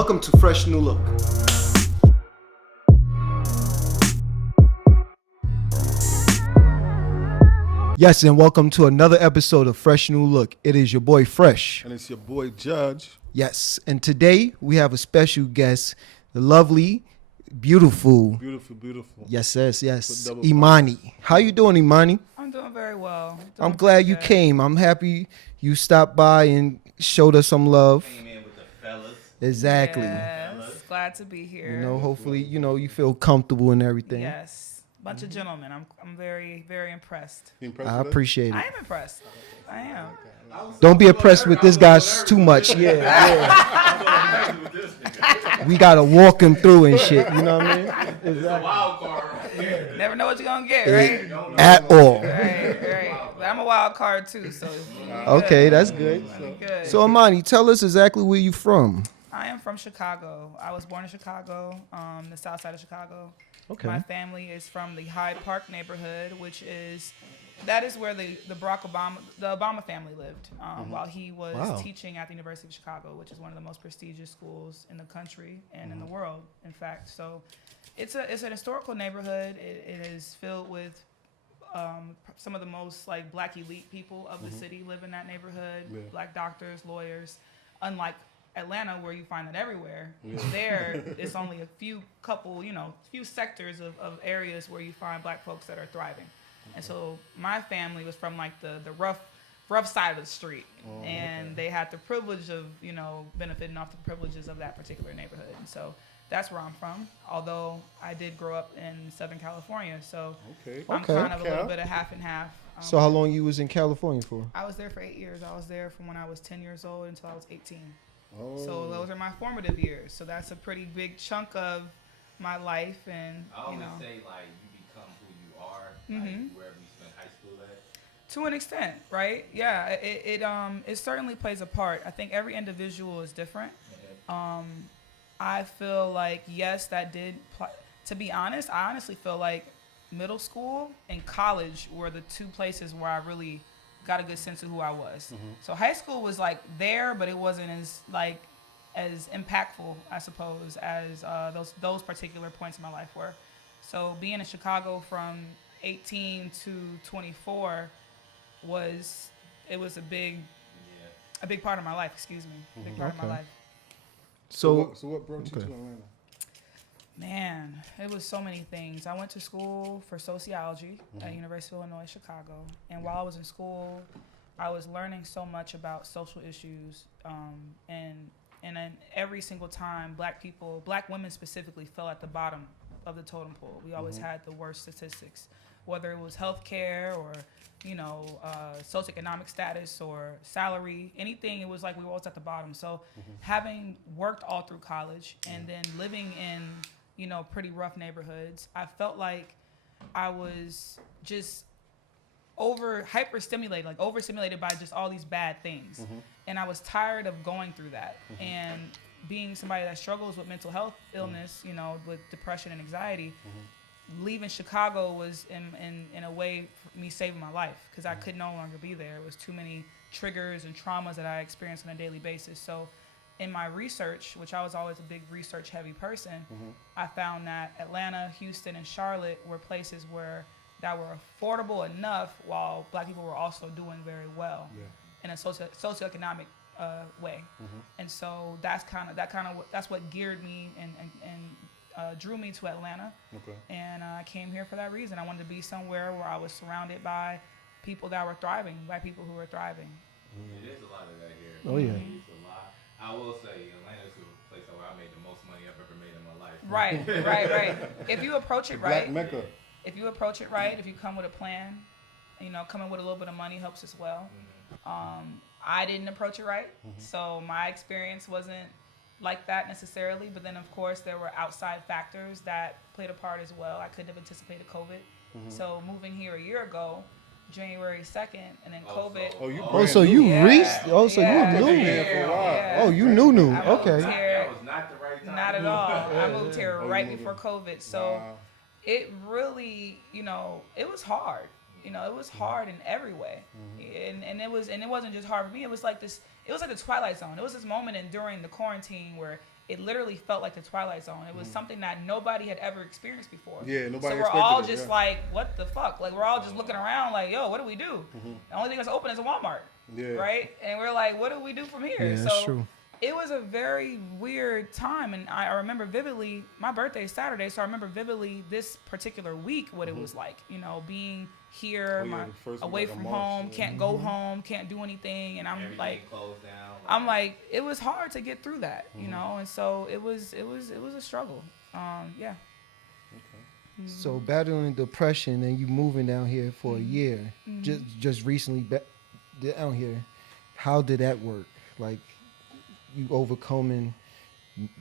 Welcome to Fresh New Look. Yes, and welcome to another episode of Fresh New Look. It is your boy Fresh. And it's your boy Judge. Yes, and today we have a special guest, the lovely, beautiful. Yes, Imani. How you doing, Imani? I'm doing very well. I'm glad you came. I'm happy you stopped by and showed us some love. Came in with the fellas. Exactly. Yes, glad to be here. You know, hopefully, you feel comfortable and everything. Yes. Bunch of gentlemen. I'm very, very impressed. I appreciate I it. am impressed. I am. Don't be impressed with this guy too much. Yeah. We gotta walk him through and shit. You know what I mean? It's a wild card. Never know what you're gonna get, right? At all. Right. But I'm a wild card too, so. Okay, that's good. Good. So Imani, tell us exactly where you from. I am from Chicago. I was born in Chicago, the south side of Chicago. Okay. My family is from the Hyde Park neighborhood, that is where the Obama family lived while he was teaching at the University of Chicago, which is one of the most prestigious schools in the country and in the world, in fact. So it's an historical neighborhood. It is filled with some of the most like black elite people of the city live in that neighborhood. Yeah. Black doctors, lawyers, unlike Atlanta, where you find that everywhere. Yeah. There, it's only a few sectors of areas where you find black folks that are thriving. And so my family was from like the rough side of the street, and they had the privilege of benefiting off the privileges of that particular neighborhood. And so that's where I'm from. Although I did grow up in Southern California, so I'm kind of a little bit of half and half. So how long you was in California for? I was there for 8 years. I was there from when I was 10 years old until I was 18. So those are my formative years. So that's a pretty big chunk of my life. And I always say like you become who you are, like wherever you spend high school at. To an extent, right? Yeah, it certainly plays a part. I think every individual is different. I feel like yes, that did. To be honest, I honestly feel like middle school and college were the two places where I really got a good sense of who I was. So high school was like there, but it wasn't as impactful, I suppose, as those particular points in my life were. So being in Chicago from 18 to 24 was a big part of my life. Excuse me, big part of my life. So what brought you to Atlanta? Man, it was so many things. I went to school for sociology at University of Illinois, Chicago. And while I was in school, I was learning so much about social issues. And then every single time black women specifically fell at the bottom of the totem pole. We always had the worst statistics, whether it was healthcare or, socioeconomic status or salary, anything. It was like we were always at the bottom. So having worked all through college and then living in pretty rough neighborhoods, I felt like I was just overstimulated by just all these bad things. And I was tired of going through that. And being somebody that struggles with mental health illness, with depression and anxiety, leaving Chicago was in a way for me saving my life, because I could no longer be there. It was too many triggers and traumas that I experienced on a daily basis. So in my research, which I was always a big research heavy person, I found that Atlanta, Houston, and Charlotte were places that were affordable enough while black people were also doing very well in a socioeconomic way. And so that's what geared me and drew me to Atlanta. And I came here for that reason. I wanted to be somewhere where I was surrounded by people that were thriving, black people who were thriving. It is a lot of that here. Oh yeah. It's a lot. I will say Atlanta is a place where I made the most money I've ever made in my life. Right. If you approach it right, Black Mecca. if you come with a plan, coming with a little bit of money helps as well. I didn't approach it right, so my experience wasn't like that necessarily. But then, of course, there were outside factors that played a part as well. I couldn't have anticipated COVID. So moving here a year ago, January 2nd, and then COVID. You Yeah. reached? Oh, so Yeah. you knew? Yeah. Oh, you knew. I moved Okay. here- That was not the right time. Not at all. I moved here right you before COVID. So it really, it was hard. It was hard in every way. And it wasn't just hard for me. It was like the Twilight Zone. It was this moment during the quarantine where it literally felt like the Twilight Zone. It was something that nobody had ever experienced before. Yeah, nobody. So we're all just like, what the fuck? Like we're all just looking around like, yo, what do we do? The only thing that's open is a Walmart, right? And we're like, what do we do from here? Yeah, that's true. It was a very weird time, and I remember vividly. My birthday is Saturday, so I remember vividly this particular week what it was like. You know, being here, away from home, can't go home, can't do anything, and I'm like, closed down, I'm like, it was hard to get through that, you know, and so it was a struggle. Yeah. Okay. So battling depression and you moving down here for a year, just recently down here, how did that work? Like, you overcoming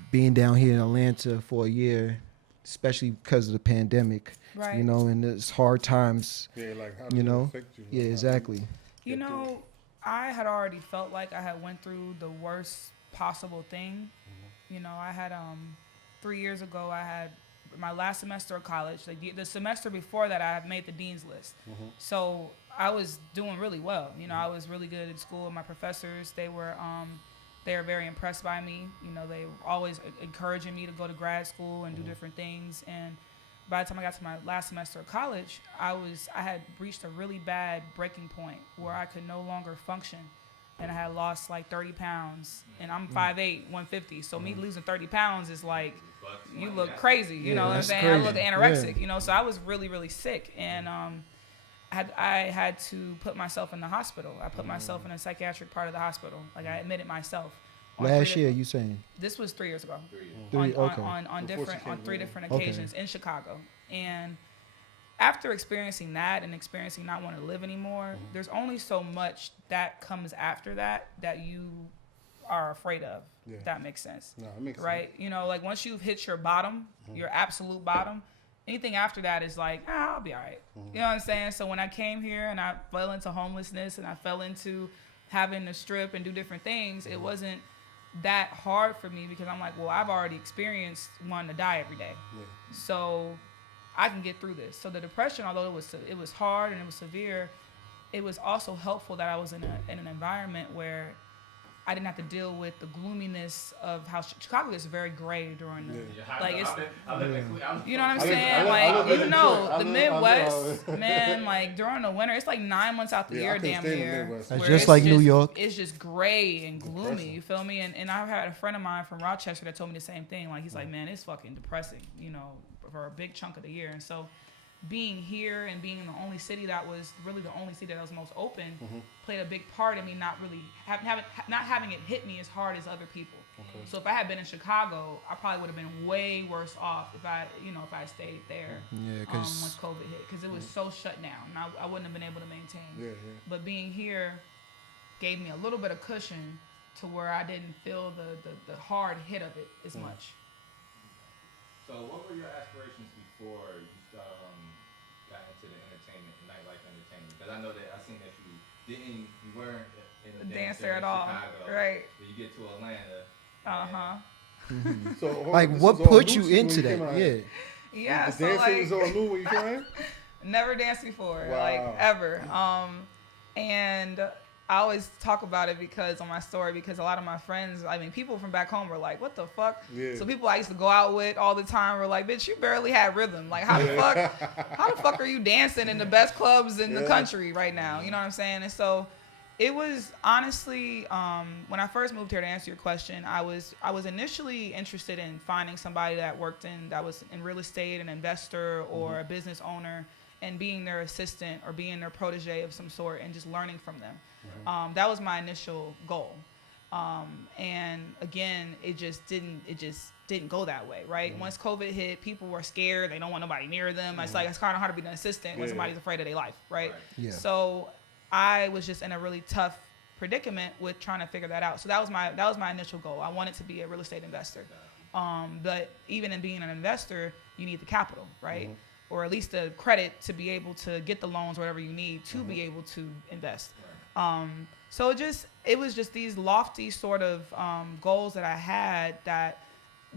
being down here in Atlanta for a year, especially because of the pandemic, Right. you know, and it's hard times. Yeah, like how did you it know, affect you? yeah, exactly. You know, I had already felt like I had went through the worst possible thing. You know, I had 3 years ago, I had my last semester of college. Like the semester before that, I had made the dean's list. So I was doing really well. You know, I was really good at school. My professors, they were very impressed by me. You know, they were always encouraging me to go to grad school and do different things. And by the time I got to my last semester of college, I had reached a really bad breaking point where I could no longer function. And I had lost like 30 pounds. And I'm 5'8", 150. So me losing 30 pounds is like, you look crazy. You know what I'm saying? Crazy. I look anorexic, you know. So I was really, really sick. And I had to put myself in the hospital. I put myself in a psychiatric part of the hospital. Like I admitted myself. Last year, you saying? This was 3 years ago. On 3 different occasions in Chicago. And after experiencing that and experiencing not wanting to live anymore, there's only so much that comes after that you are afraid of. If that makes sense. No, it makes right? sense. You know, like once you've hit your bottom, your absolute bottom, anything after that is like, I'll be all right. You know what I'm saying? So when I came here and I fell into homelessness and I fell into having to strip and do different things, it wasn't that hard for me because I'm like, well, I've already experienced wanting to die every day. So I can get through this. So the depression, although it was hard and it was severe, it was also helpful that I was in an environment where I didn't have to deal with the gloominess of how Chicago is very gray during the like it's you know what I'm saying? Like you know the Midwest, man, like during the winter it's like 9 months out the year damn near. That's just like New York. It's just gray and gloomy, you feel me? And I had a friend of mine from Rochester that told me the same thing. Like he's like, man, it's fucking depressing, you know, for a big chunk of the year. And so being here and being in the only city that was really the only city that was most open played a big part in me not really not having it hit me as hard as other people. So if I had been in Chicago, I probably would have been way worse off if I had stayed there. Once COVID hit, because it was so shut down, and I wouldn't have been able to maintain. But being here gave me a little bit of cushion to where I didn't feel the hard hit of it as much. So what were your aspirations before you got into the entertainment, nightlife entertainment? Because I know that I seen that you weren't in the dancer at all, Chicago, right? But you get to Atlanta. So like, what put you into that? Yeah. The So dancing was all new when you came in? Never danced before, Wow. like ever. And I always talk about it because on my story, because a lot of my friends, I mean, people from back home were like, what the fuck? Yeah. So people I used to go out with all the time were like, bitch, you barely had rhythm. Like, how the fuck are you dancing in the best clubs in the country right now? You know what I'm saying? And so it was honestly, when I first moved here, to answer your question, I was initially interested in finding somebody that was in real estate, an investor or a business owner, and being their assistant or being their protege of some sort and just learning from them. That was my initial goal. And again, it just didn't go that way, right? Once COVID hit, people were scared. They don't want nobody near them. It's like, it's kind of hard to be an assistant when somebody's afraid of their life, right? Yeah. So I was just in a really tough predicament with trying to figure that out. So that was my initial goal. I wanted to be a real estate investor. But even in being an investor, you need the capital, right? Or at least the credit to be able to get the loans, whatever you need to be able to invest. So it was just these lofty sort of goals that I had that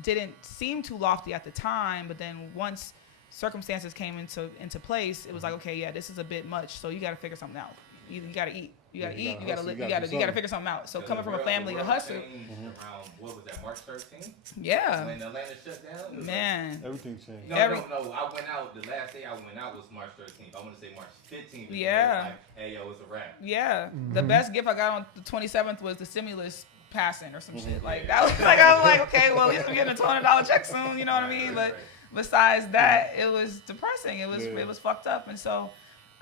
didn't seem too lofty at the time, but then once circumstances came into place, it was like, okay, yeah, this is a bit much, so you got to figure something out. You gotta eat. You gotta you eat. gotta You gotta hustle, live. you You gotta gotta do you gotta figure something out. So coming from a family of hustlers. Around, what was that, March 13th? Yeah. When Atlanta shut down? It was Man. Everything changed. No, I went out. The last day I went out was March 13th. I want to say March 15th. Yeah. Like, hey, yo, it's a wrap. Yeah. The best gift I got on the 27th was the stimulus passing or some shit. Like that was like I was like, okay, well at least I'm getting a $200 check soon. You know what I mean? But besides that, it was depressing. It was fucked up. And so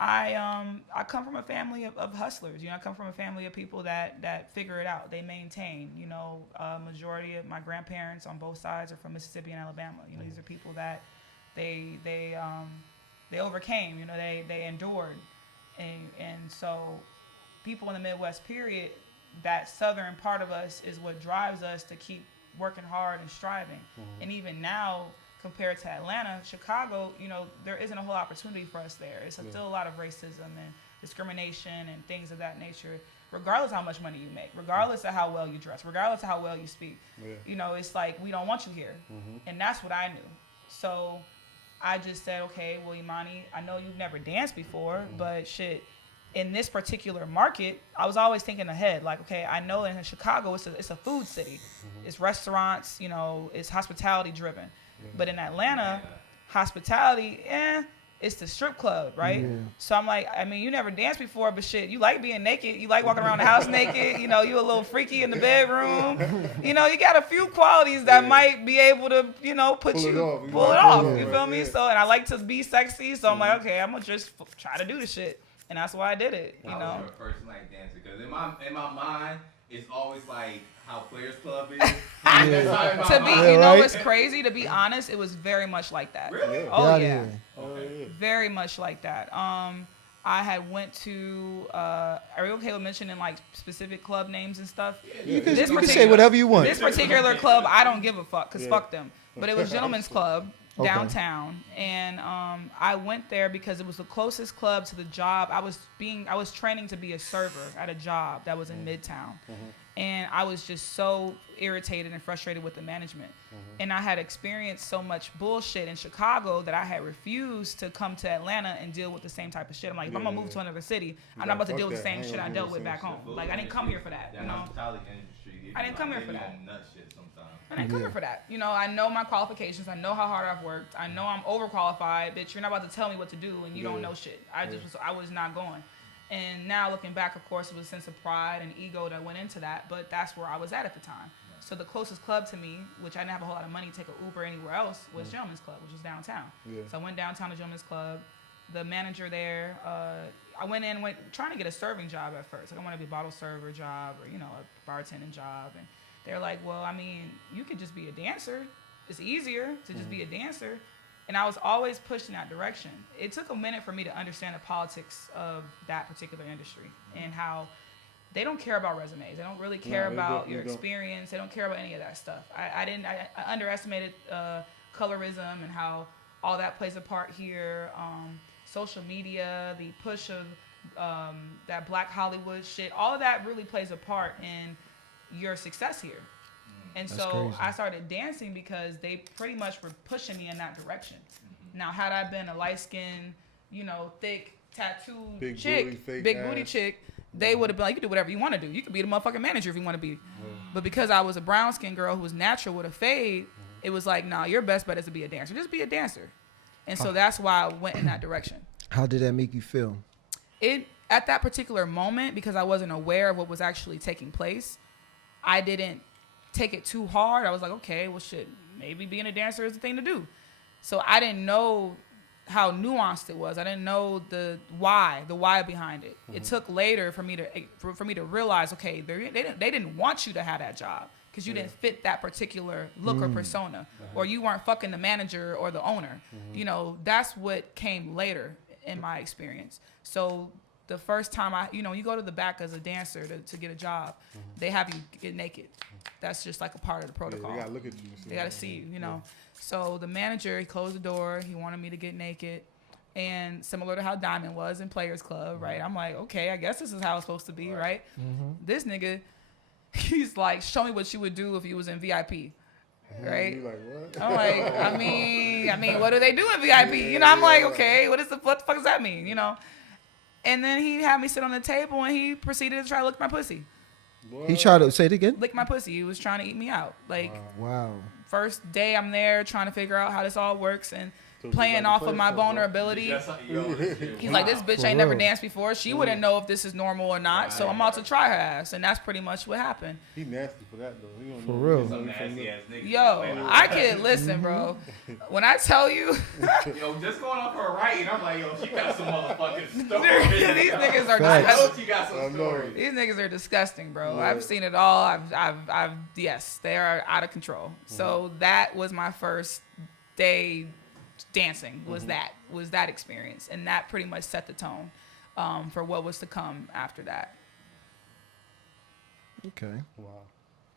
I come from a family of hustlers. You know, I come from a family of people that figure it out. They maintain. You know, majority of my grandparents on both sides are from Mississippi and Alabama. You know, these are people that they overcame. You know, they endured, and so people in the Midwest period, that southern part of us is what drives us to keep working hard and striving. And even now, compared to Atlanta, Chicago, you know, there isn't a whole opportunity for us there. It's still a lot of racism and discrimination and things of that nature, regardless of how much money you make, regardless of how well you dress, regardless of how well you speak. You know, it's like, we don't want you here. And that's what I knew. So I just said, okay, well, Imani, I know you've never danced before, but shit, in this particular market, I was always thinking ahead. Like, okay, I know in Chicago, it's a food city. It's restaurants, you know, it's hospitality driven. But in Atlanta, hospitality, it's the strip club, right? So I'm like, I mean, you never danced before, but shit, you like being naked. You like walking around the house naked. You know, you a little freaky in the bedroom. You know, you got a few qualities that might be able to, you know, pull it off. You feel me? So, and I like to be sexy. So I'm like, okay, I'm going to just try to do the shit. And that's why I did it, you know. I was your first night dancer, because in my mind, it's always like how Players Club is. To be, you know, it's crazy. To be honest, it was very much like that. Really? Oh yeah. Okay. Very much like that. I had went to. Are you okay with mentioning like specific club names and stuff? You can say whatever you want. This particular club, I don't give a fuck, cause fuck them. But it was Gentlemen's Club downtown, and I went there because it was the closest club to the job. I was training to be a server at a job that was in Midtown, and I was just so irritated and frustrated with the management. And I had experienced so much bullshit in Chicago that I had refused to come to Atlanta and deal with the same type of shit. I'm like, if I'm gonna move to another city, I'm not about to deal with the same shit I dealt with back home. Like, I didn't come here for that, you know. I didn't come here for that. I didn't come here for that. You know, I know my qualifications. I know how hard I've worked. I know I'm overqualified, bitch. You're not about to tell me what to do, and you don't know shit. I was not going. And now looking back, of course, it was a sense of pride and ego that went into that, but that's where I was at the time. So the closest club to me, which I didn't have a whole lot of money to take an Uber anywhere else, was Gentlemen's Club, which was downtown. So I went downtown to Gentlemen's Club. The manager there, I went trying to get a serving job at first. Like, I want to be a bottle server job or, you know, a bartending job. And they're like, well, I mean, you could just be a dancer. It's easier to just be a dancer. And I was always pushed in that direction. It took a minute for me to understand the politics of that particular industry and how they don't care about resumes. They don't really care about your experience. They don't care about any of that stuff. I underestimated colorism and how all that plays a part here. Social media, the push of that Black Hollywood shit, all of that really plays a part in your success here. And That's so crazy. I started dancing because they pretty much were pushing me in that direction. Now, had I been a light-skinned, you know, thick, tattooed Big chick, booty, big booty chick, they would have been like, you can do whatever you want to do. You could be the motherfucking manager if you want to be. But because I was a brown-skinned girl who was natural with a fade, it was like, nah, your best bet is to be a dancer. Just be a dancer. And so that's why I went in that direction. How did that make you feel? At that particular moment, because I wasn't aware of what was actually taking place, I didn't take it too hard. I was like, okay, well, shit, maybe being a dancer is the thing to do. So I didn't know how nuanced it was. I didn't know the why behind it. It took later for me to realize, okay, they didn't want you to have that job because you didn't fit that particular look or persona, or you weren't fucking the manager or the owner. You know, that's what came later in my experience. So the first time you go to the back as a dancer to get a job, they have you get naked. That's just like a part of the protocol. They gotta look at you. They gotta see you, you know. So the manager, he closed the door. He wanted me to get naked. And similar to how Diamond was in Players Club, right? I'm like, okay, I guess this is how it's supposed to be, right? This nigga, he's like, show me what you would do if you was in VIP. Right? You like, what? I'm like, I mean, what do they do in VIP? You know, I'm like, okay, what the fuck does that mean? You know? And then he had me sit on the table and he proceeded to try to lick my pussy. He tried to say it again. Lick my pussy. He was trying to eat me out. Like, Wow. first day I'm there trying to figure out how this all works and So playing off of my vulnerability. He's like, this bitch ain't never danced before. She wouldn't know if this is normal or not. So I'm about to try her ass. And that's pretty much what happened. He nasty for that, though. He don't For know. real. Some nasty ass niggas. Yo, I can listen, bro. When I tell you, Yo, just going off her writing, I'm like, yo, she got some motherfucking stories. these niggas are Facts. I know disgusting. she got some stories. These niggas are disgusting, bro. Yeah. I've seen it all. Yes, they are out of control. So that was my first day dancing. Was that experience, and that pretty much set the tone for what was to come after that. Okay. Wow.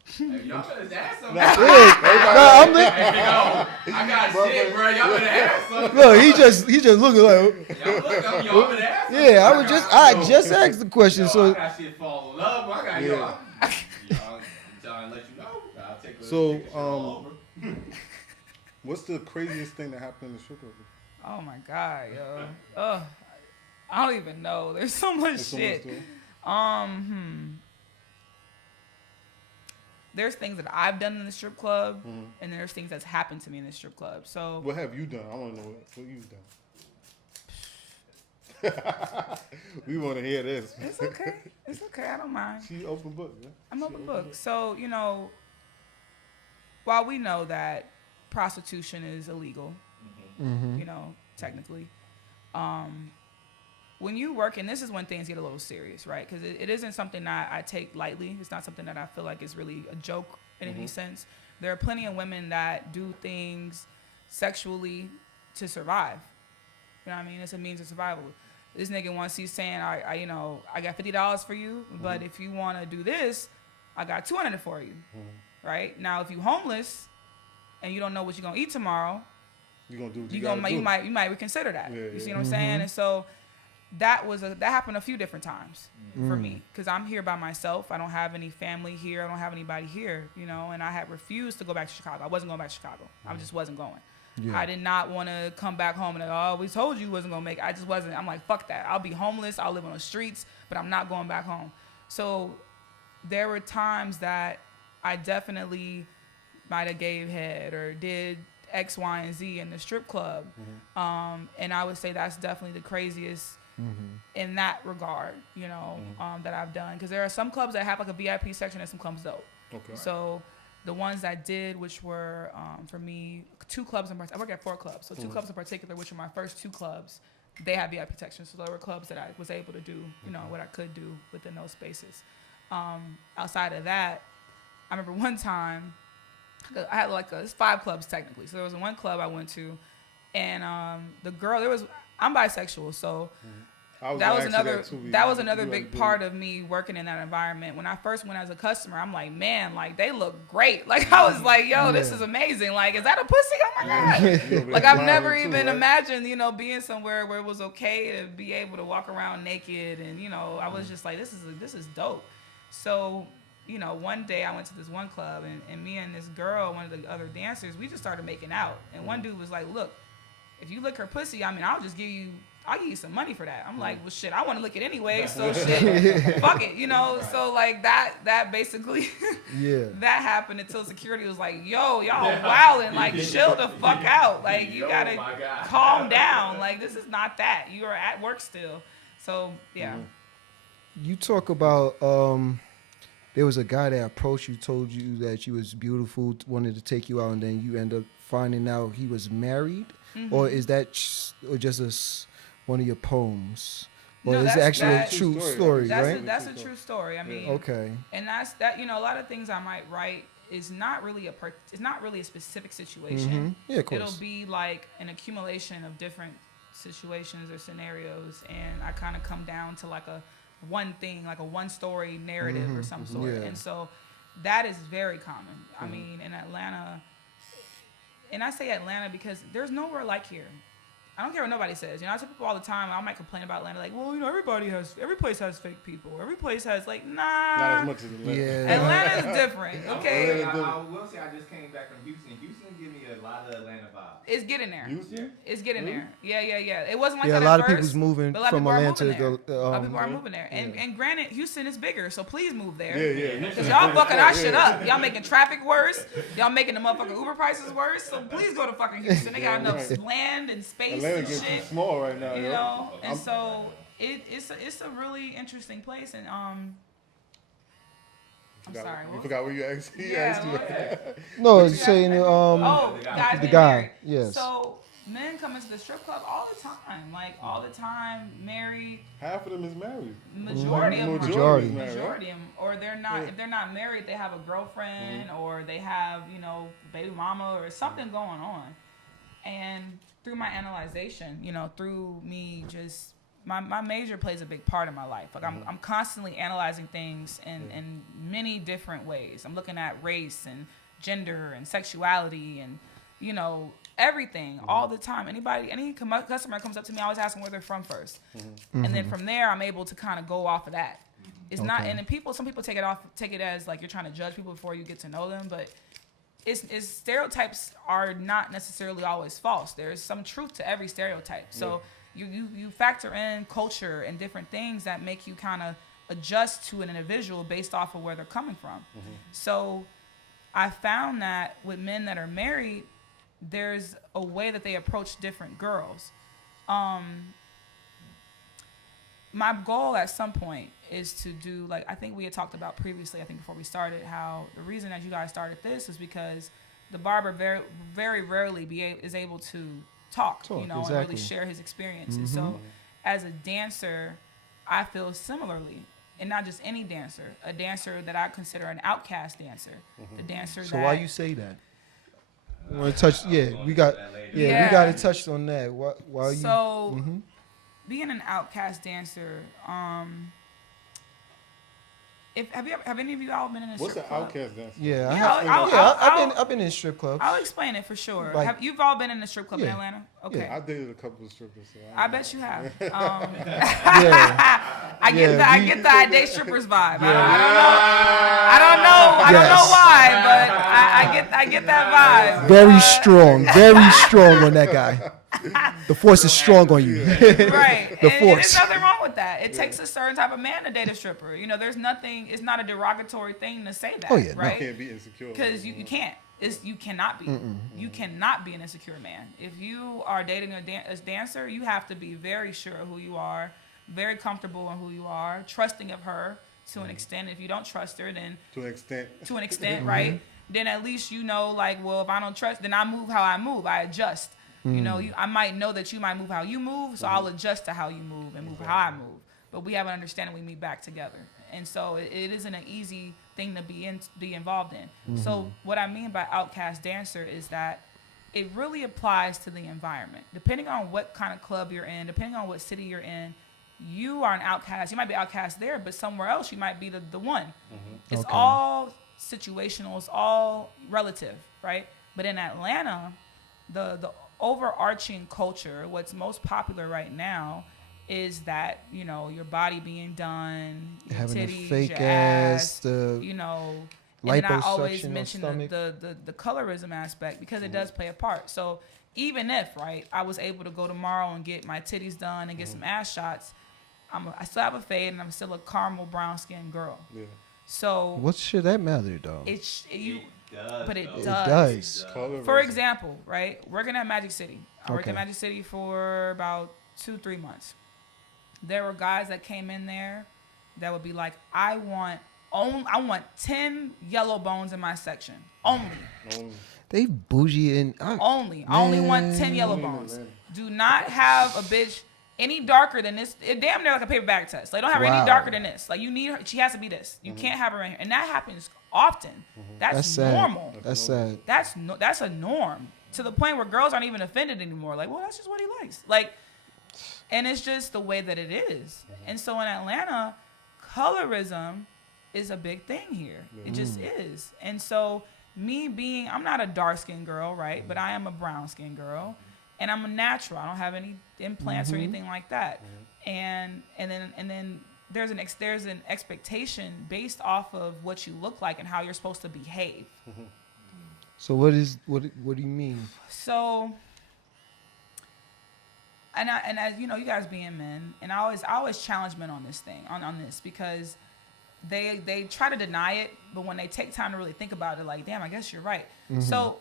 Hey, y'all better ask something. I'm like, Hey, yo, I got shit, bro. Y'all better ask something. look, he just looking like. Y'all better ask something. Yeah, I just asked the question. Yo, So I got shit fall in love. I got y'all. I'm trying to let you know. I'll take a So, take a shit all over. What's the craziest thing that happened in the strip club? Oh my god, yo. Ugh. I don't even know. There's so much There's so much shit. to it. There's things that I've done in the strip club, and there's things that's happened to me in the strip club. So What have you done? I want to know what you've done. We want to hear this. it's okay. It's okay. I don't mind. She open book, yeah? I'm She open book. So, while we know that prostitution is illegal, technically, when you work, and this is when things get a little serious, right? Because it isn't something that I take lightly. It's not something that I feel like is really a joke in any sense. There are plenty of women that do things sexually to survive. You know what I mean? It's a means of survival. This nigga once he's saying, I got $50 for you, but if you want to do this, I got $200 for you, right? Now, if you homeless and you don't know what you're gonna eat tomorrow, You gonna do what you might reconsider that. Yeah, You see yeah. what I'm saying? And so that happened a few different times for me, because I'm here by myself. I don't have any family here. I don't have anybody here, and I had refused to go back to Chicago. I wasn't going back to Chicago. I just wasn't going. Yeah. I did not want to come back home and we told you wasn't gonna make it. I just wasn't. I'm like, fuck that. I'll be homeless. I'll live on the streets, but I'm not going back home. So there were times that I definitely might have gave head or did X, Y, and Z in the strip club. And I would say that's definitely the craziest in that regard, that I've done. Because there are some clubs that have like a VIP section and some clubs don't. Okay. So the ones that did, which were, for me, 2 clubs in particular. I work at 4 clubs. So 2 clubs in particular, which were my first 2 clubs, they had VIP sections. So there were clubs that I was able to do, what I could do within those spaces. Outside of that, I remember one time, I had it's 5 clubs technically. So there was one club I went to, and the girl, I'm bisexual, so that was another big part of me working in that environment. When I first went as a customer, I'm like, man, they look great. I was like, yo, this is amazing. Is that a pussy? Oh my God. I've never even imagined, being somewhere where it was okay to be able to walk around naked. And, I was just like, this is dope. So, one day I went to this one club and me and this girl, one of the other dancers, we just started making out. And one dude was like, look, if you lick her pussy, I'll give you some money for that. I'm like, well, shit, I want to lick it anyway, so shit, fuck it, So that basically, that happened until security was like, yo, y'all wildin', chill the fuck out, you gotta calm down, this is not that. You are at work still, so yeah. You talk about there was a guy that approached you, told you that she was beautiful, wanted to take you out, and then you end up finding out he was married, or is that just one of your poems, or is it actually a true story, right? That's a true story. I mean, okay, and that's that. A lot of things I might write is not really a specific situation. Yeah, of course. It'll be an accumulation of different situations or scenarios, and I kind of come down to a one thing, a one story narrative or some sort. And so that is very common. I mean, in Atlanta, and I say Atlanta because there's nowhere like here. I don't care what nobody says. I tell people all the time, I might complain about Atlanta, every place has fake people. Every place has nah. Not as much as Atlanta. Yeah. Atlanta's different, okay? I will say I just came back from Houston. Houston give me a lot of Atlanta vibes. It's getting there. Houston? It's getting Really? there. Yeah. It wasn't like Yeah, that a lot at of first, people's moving but a lot of from people are Atlanta moving to there. go. A lot of people are moving there. And granted, Houston is bigger, so please move there. Yeah. Because y'all fucking our shit up. Y'all making traffic worse. Y'all making the motherfucking Uber prices worse. So please go to fucking Houston. They got enough land and space Atlanta and getting too shit. small right now, You yo. know? And so it's a really interesting place. And I'm sorry. You forgot what you asked. He Yeah, asked you. what? No, it's saying Oh, guys, the get guy. married. Yes. So men come into the strip club all the time, like all the time, married. Half of them is married. Majority of them, Majority. majority of them, or they're not. If they're not married, they have a girlfriend, or they have baby mama, or something going on. And through my analyzation, through me just. My major plays a big part in my life. Like I'm constantly analyzing things in many different ways. I'm looking at race and gender and sexuality and everything all the time. Any customer comes up to me, I always ask them where they're from first, and then from there I'm able to kind of go off of that. It's not, and then some people take it as like you're trying to judge people before you get to know them, but it's stereotypes are not necessarily always false. There's some truth to every stereotype. So. You factor in culture and different things that make you kind of adjust to an individual based off of where they're coming from. So I found that with men that are married, there's a way that they approach different girls. My goal at some point is to do, like I think we had talked about previously, I think before we started, how the reason that you guys started this is because the barber very, very rarely is able to talk and really share his experiences. So as a dancer, I feel similarly, and not just any dancer, a dancer that I consider an outcast dancer, the dancer So that... why you say that? We want to touch, we got to touch on that. Why you... So, being an outcast dancer, have any of you all been in a strip club? What's an outcast dancer? Yeah, I've been in strip clubs. I'll explain it for sure. Like, You've all been in a strip club in Atlanta? Okay. Yeah, I dated a couple of strippers. So I bet you have. Yeah. I get the I date strippers vibe. I don't know why, but I get that vibe. Very strong on that guy. The force is strong on you. Right. The and force. there's nothing wrong with that. It takes a certain type of man to date a stripper. There's nothing, it's not a derogatory thing to say that. Oh, yeah, right? You can't be insecure. Because you can't. You cannot be. You cannot be an insecure man. If you are dating a dancer, you have to be very sure of who you are, very comfortable in who you are, trusting of her to an extent. If you don't trust her, then to an extent, right? Then at least like, well, if I don't trust, then I move how I move. I adjust. I might know that you might move how you move, so I'll adjust to how you move and move how I move. But we have an understanding we meet back together. And so it isn't an easy thing to be involved in. So what I mean by outcast dancer is that it really applies to the environment. Depending on what kind of club you're in, depending on what city you're in, you are an outcast. You might be outcast there, but somewhere else you might be the one. It's all situational. It's all relative, right? But in Atlanta, the overarching culture, what's most popular right now, is that your body being done, your having titties, a fake your ass, and then I always mention the colorism aspect because it does play a part. So even if I was able to go tomorrow and get my titties done and get some ass shots, I still have a fade and I'm still a caramel brown skinned girl. Yeah. So what should that matter though? It does. It does. For example, working at Magic City. I worked at Magic City for about 2-3 months. There were guys that came in there that would be like, I want 10 yellow bones in my section. Only. They bougie and only want 10 yellow bones. Do not have a bitch any darker than this. It damn near like a paper bag test. Like, don't have her any darker than this. Like, you need her. She has to be this. You can't have her in here, and that happens often. That's normal. That's sad. That's a norm to the point where girls aren't even offended anymore. Like, well, that's just what he likes. Like. And it's just the way that it is. And so in Atlanta, colorism is a big thing here. It just is. And so I'm not a dark-skinned girl, right? But I am a brown-skinned girl. And I'm a natural. I don't have any implants or anything like that. And then there's an expectation based off of what you look like and how you're supposed to behave. So what do you mean? So and as you know, you guys being men, and I always challenge men on this thing, on this, because they try to deny it, but when they take time to really think about it, like, damn, I guess you're right. Mm-hmm. So,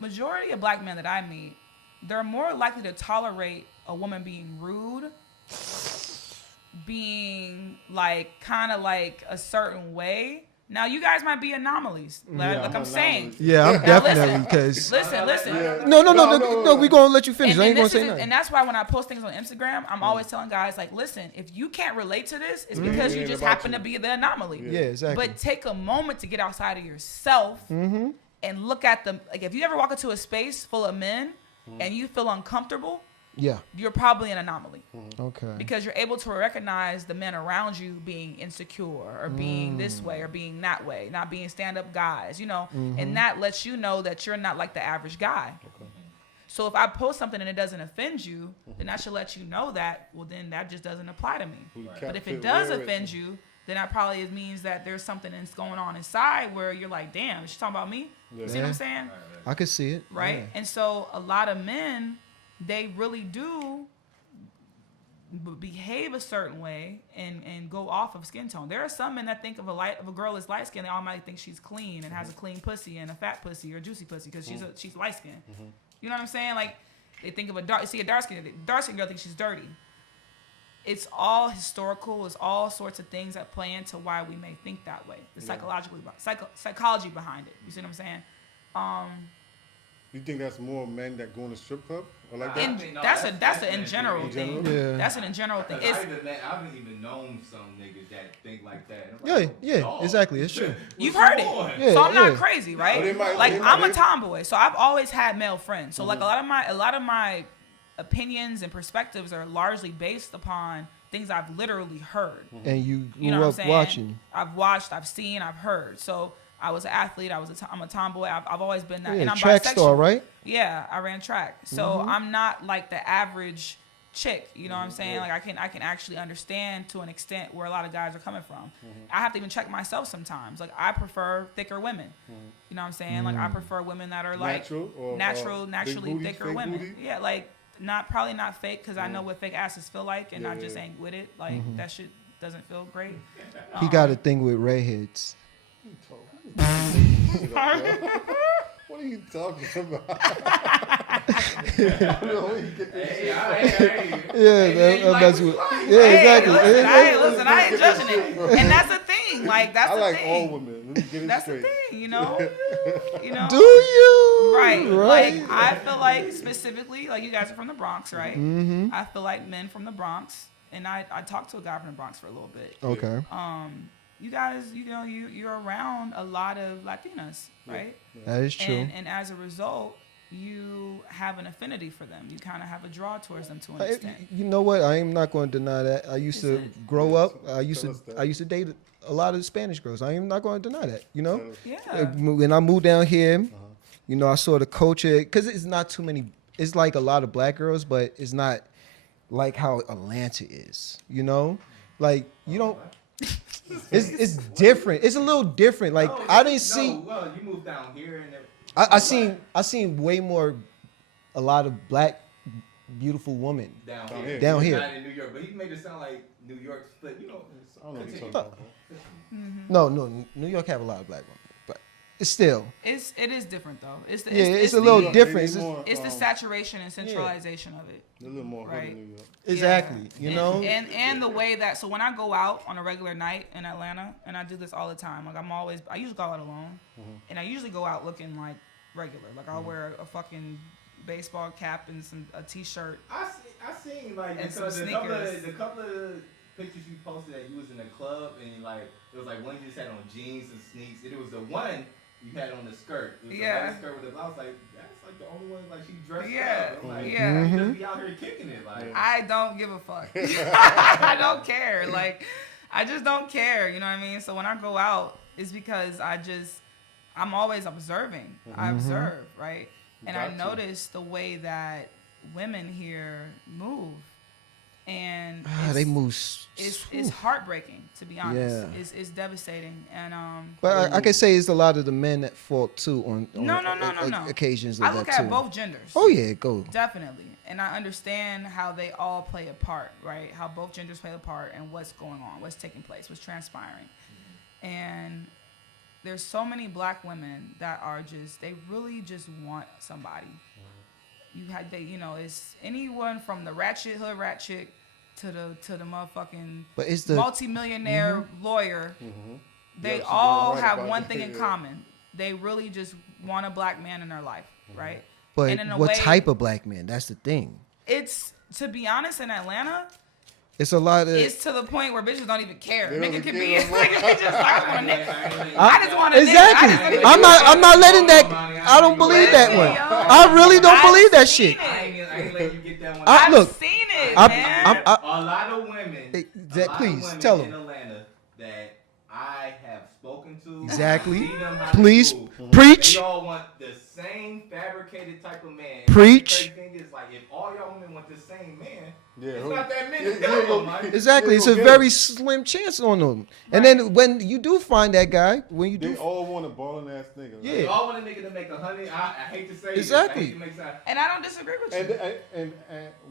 majority of black men that I meet, they're more likely to tolerate a woman being rude, being like kind of like a certain way. Now, you guys might be anomalies, like I'm saying. Yeah, I'm Now, definitely because. Listen. Yeah. No, we gonna let you finish. I ain't gonna say nothing. And that's why when I post things on Instagram, I'm always telling guys, like, listen, if you can't relate to this, it's because you just happen to be the anomaly. Yeah, exactly. But take a moment to get outside of yourself and look at them. Like, if you ever walk into a space full of men and you feel uncomfortable, Yeah. you're probably an anomaly. Okay. Because you're able to recognize the men around you being insecure or being this way or being that way, not being stand-up guys, you know, and that lets you know that you're not like the average guy. Okay. So if I post something and it doesn't offend you, then I should let you know that, well, then that just doesn't apply to me. But if it does offend you, then that probably means that there's something that's going on inside where you're like, damn, she's talking about me? You see what I'm saying? I could see it. Right? Yeah. And so a lot of men, they really do behave a certain way and go off of skin tone. There are some men that think of a girl as light skinned, they automatically think she's clean and has a clean pussy and a fat pussy or juicy pussy because she's light skinned. You know what I'm saying? Like, they think of a dark skinned girl thinks she's dirty. It's all historical. It's all sorts of things that play into why we may think that way. The psychology behind it. You see what I'm saying? You think that's more men that go in the strip club or like And that? that's an in general thing. Yeah. That's an in general thing. I haven't even known some niggas that think like that. Yeah, exactly. It's true. You've heard it. Yeah, So I'm not yeah. crazy, right? They might- Like, they might- I'm a tomboy, so I've always had male friends. So like a lot of my opinions and perspectives are largely based upon things I've literally heard. And you You know grew what I'm up saying? watching. I've watched, I've seen, I've heard. So I was an athlete. I'm a tomboy. I've always been that. Yeah, And I'm track bisexual. star, right? Yeah, I ran track. So I'm not like the average chick. You know what I'm saying? Like I can actually understand to an extent where a lot of guys are coming from. I have to even check myself sometimes. Like I prefer thicker women. You know what I'm saying? Like I prefer women that are like naturally booty, thicker fake women. booty? Yeah, like probably not fake because I know what fake asses feel like and I just ain't with it. Like that shit doesn't feel great. He got a thing with redheads. What are you talking about? Exactly. Listen, I ain't judging it, and that's the thing. Like that's I the like thing. all women. Let me get it That's straight. the thing, you know. Do you? Right. Like I feel like specifically, like you guys are from the Bronx, right? I feel like men from the Bronx, and I talked to a guy from the Bronx for a little bit. Okay. You guys, you know, you're around a lot of Latinas, right? That is true. And as a result, you have an affinity for them. You kind of have a draw towards them to an extent. You know what? I am not going to deny that. I used to grow up. I used to date a lot of Spanish girls. I am not going to deny that. You know. Yeah. When I moved down here, you know, I saw the culture because it's not too many. It's like a lot of black girls, but it's not like how Atlanta is. You know, like you don't. It's different. It's a little different. Like I didn't see. Well, you moved down here and. I seen way more, a lot of black, beautiful women down here. Not in New York, but he made it sound like New York split. You know, I don't know what you're talking about. No, New York have a lot of black women, but it's still. It is different though. It's a little different. It's the saturation and centralization of it. A little more right? in New York. Exactly. Yeah. You know. And the way that when I go out on a regular night in Atlanta, and I do this all the time. Like I usually go out alone, and I usually go out looking like regular. Like I'll wear a fucking baseball cap and a t-shirt. I seen like and some the couple of pictures you posted that you was in a club and like it was like one you just had on jeans and sneaks, and it was the one you had on the skirt. It was the white skirt with the blouse. Like that's like the only one like she dressed up. I'm like, you just be out here kicking it. Like I don't give a fuck. I don't care. Like I just don't care. You know what I mean? So when I go out, it's because I'm always observing. I observe, right? And I notice the way that women here move. And they move. It's heartbreaking, to be honest. Yeah. It's devastating. And But I can say it's a lot of the men at fault too on no. occasions of I that look too. at both genders. Oh yeah, go. Definitely. And I understand how they all play a part, right? How both genders play a part and what's going on, what's taking place, what's transpiring. And there's so many black women that are they really just want somebody. It's anyone from the ratchet hood rat chick to the motherfucking multi-millionaire lawyer. They all have one thing in common. They really just want a black man in their life, right? But and in a what way, type of black man? That's the thing. It's, to be honest, in Atlanta, it's a lot of. It's to the point where bitches don't even care. Nigga can be. I just want a nigga. Exactly. I'm not letting that. I don't believe that one. I really don't believe that shit. I ain't letting you get that one. I've seen it, man. A lot of women. Please tell them. In Atlanta that I have spoken to. Exactly. Please preach. They all want the same fabricated type of man. Preach. The crazy thing is, like, if all y'all women want the same man, it's not that many. Exactly. It's a very slim chance on them. And then when you do find that guy, they all want a balling ass nigga. Right? Yeah. They all want a nigga to make $100. I hate to say exactly. This. And I don't disagree with you. And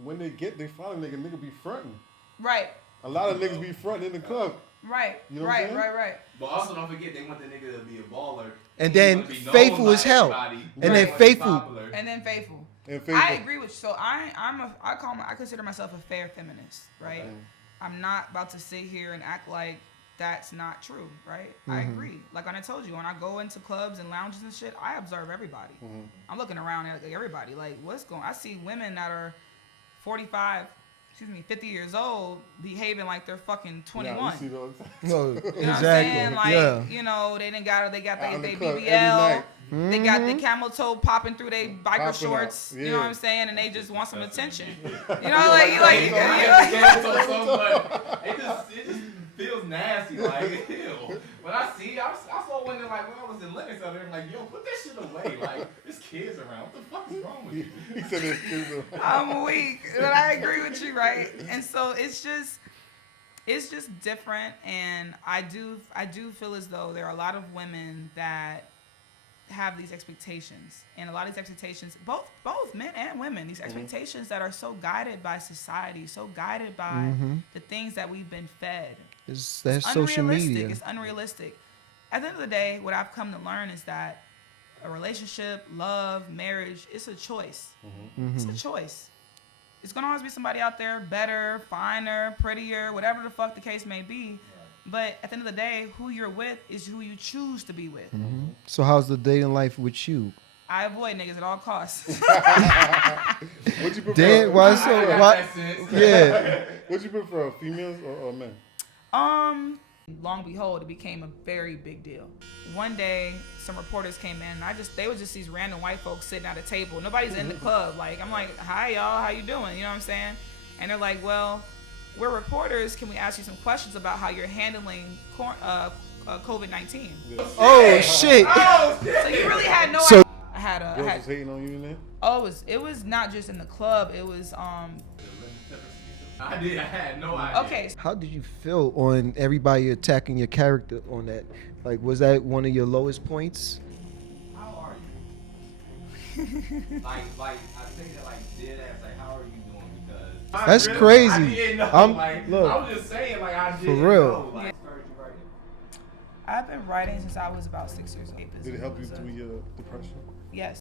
when they find a nigga be fronting. Right. A lot of niggas be fronting in the club. Right. You know right. But also don't forget they want the nigga to be a baller. And then faithful as hell. And then faithful. And then faithful. faithful. I agree with you. So I consider myself a fair feminist, right? Okay. I'm not about to sit here and act like that's not true, right? I agree. Like I told you, when I go into clubs and lounges and shit, I observe everybody. I'm looking around at everybody. Like, I see women that are 50 years old behaving like they're fucking 21. Yeah, you see those. No, you know what I'm saying? Like, they got their BBL. They got the camel toe popping through their biker shorts. You know what I'm saying? And they just want some attention. You know, it just feels nasty. Like, ew. When I saw one like when I was in Linux out there, I'm like, yo, put that shit away. Like, there's kids around. What the fuck is wrong with you? He said there's kids around. I'm weak, but I agree with you, right? And so it's just different, and I do feel as though there are a lot of women that have these expectations, and a lot of these expectations, both men and women, these expectations that are so guided by society, so guided by the things that we've been fed. It's social media. It's unrealistic. At the end of the day, what I've come to learn is that a relationship, love, marriage, it's a choice. It's a choice. It's gonna always be somebody out there better, finer, prettier, whatever the fuck the case may be. But at the end of the day, who you're with is who you choose to be with. So how's the dating life with you? I avoid niggas at all costs. What you prefer? Yeah. What you prefer, females or men? Long behold, it became a very big deal. One day, some reporters came in, and they were just these random white folks sitting at a table. Nobody's in the club. Like, I'm like, hi y'all, how you doing? You know what I'm saying? And they're like, well, we're reporters. Can we ask you some questions about how you're handling COVID-19? Oh shit! So you really had no idea. Girls was hating on you in there? Oh, it was not just in the club. It was I had no idea. Okay. How did you feel on everybody attacking your character on that? Like, was that one of your lowest points? How are you? like I think that dead ass, how are you doing? Because that's crazy. I didn't know. Look, I was just saying, I didn't for real. know. Started you writing? I've been writing since I was about 6 years old. Did it help you through your depression? Yes.